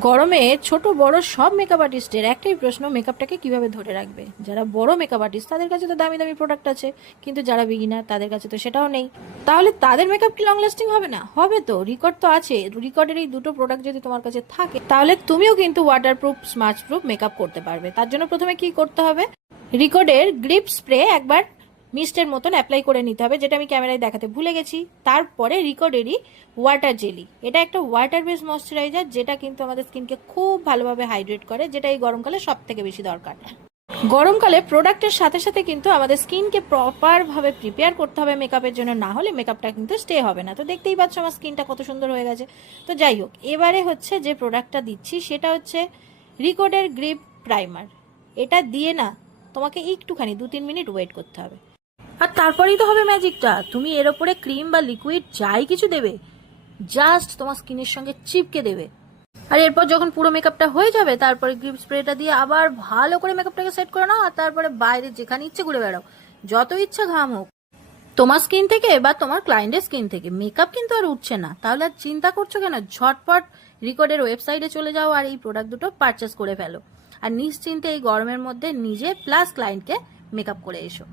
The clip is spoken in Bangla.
গরমে ছোট বড় সব মেকআপ আর্টিস্টের একটাই প্রশ্ন, মেকআপটাকে কিভাবে ধরে রাখবে। যারা বড় মেকআপ আর্টিস্ট তাদের কাছে তো দামি দামি প্রোডাক্ট আছে, কিন্তু যারা বিগিনার তাদের কাছে তো সেটাও নেই। তাহলে তাদের মেকআপ কি লং লাস্টিং হবে না? হবে তো, রিকর্ড তো আছে। রিকর্ডের এই দুটো প্রোডাক্ট যদি তোমার কাছে থাকে তাহলে তুমিও কিন্তু ওয়াটারপ্রুফ স্মাচ প্রুফ মেকআপ করতে পারবে। তার জন্য প্রথমে কি করতে হবে, রিকর্ডের গ্রিপ স্প্রে একবার মিস্টের মতন অ্যাপ্লাই করে নিতে হবে, যেটা আমি ক্যামেরায় দেখাতে ভুলে গেছি। তারপরে রিকর্ডেরই ওয়াটার জেলি, এটা একটা ওয়াটার বেস ময়শ্চারাইজার, যেটা কিন্তু আমাদের স্কিনকে খুব ভালোভাবে হাইড্রেট করে, যেটা এই গরমকালে সব থেকে বেশি দরকার। গরমকালে প্রোডাক্টের সাথে সাথে কিন্তু আমাদের স্কিনকে প্রপার ভাবে প্রিপেয়ার করতে হবে মেকআপের জন্য, না হলে মেকআপটা কিন্তু স্টে হবে না। তো দেখতেই পাচ্ছ আমার স্কিনটা কত সুন্দর হয়ে গেছে। তো যাই হোক, এবারে হচ্ছে যে প্রোডাক্টটা দিচ্ছি সেটা হচ্ছে রিকর্ডের গ্রিপ প্রাইমার। এটা দিয়ে না তোমাকে একটুখানি 2-3 মিনিট ওয়েট করতে হবে, আর তারপরেই তো হবে ম্যাজিকটা। তুমি এর ওপরে ক্রিম বা লিকুইড যাই কিছু দেবে, জাস্ট তোমার স্কিনের সঙ্গে চিপকে দেবে। আর এরপর যখন পুরো মেকআপটা হয়ে যাবে, তারপরে গ্রিপ স্প্রেটা দিয়ে আবার ভালো করে মেকআপটাকে সেট করে নাও, আর তারপরে বাইরে যেখানে ইচ্ছে ঘুরে বেড়াও, যত ইচ্ছা ঘাম হোক তোমার স্কিন থেকে বা তোমার ক্লায়েন্টের স্কিন থেকে। মেকআপ কিন্তু আর উঠছে না, তাহলে আর চিন্তা করছো কেন? ঝটপট রিকর্ডের ওয়েবসাইটে চলে যাও আর এই প্রোডাক্ট দুটো পারচেস করে ফেলো, আর নিশ্চিন্তে এই গরমের মধ্যে নিজে প্লাস ক্লায়েন্টকে মেকআপ করে এসো।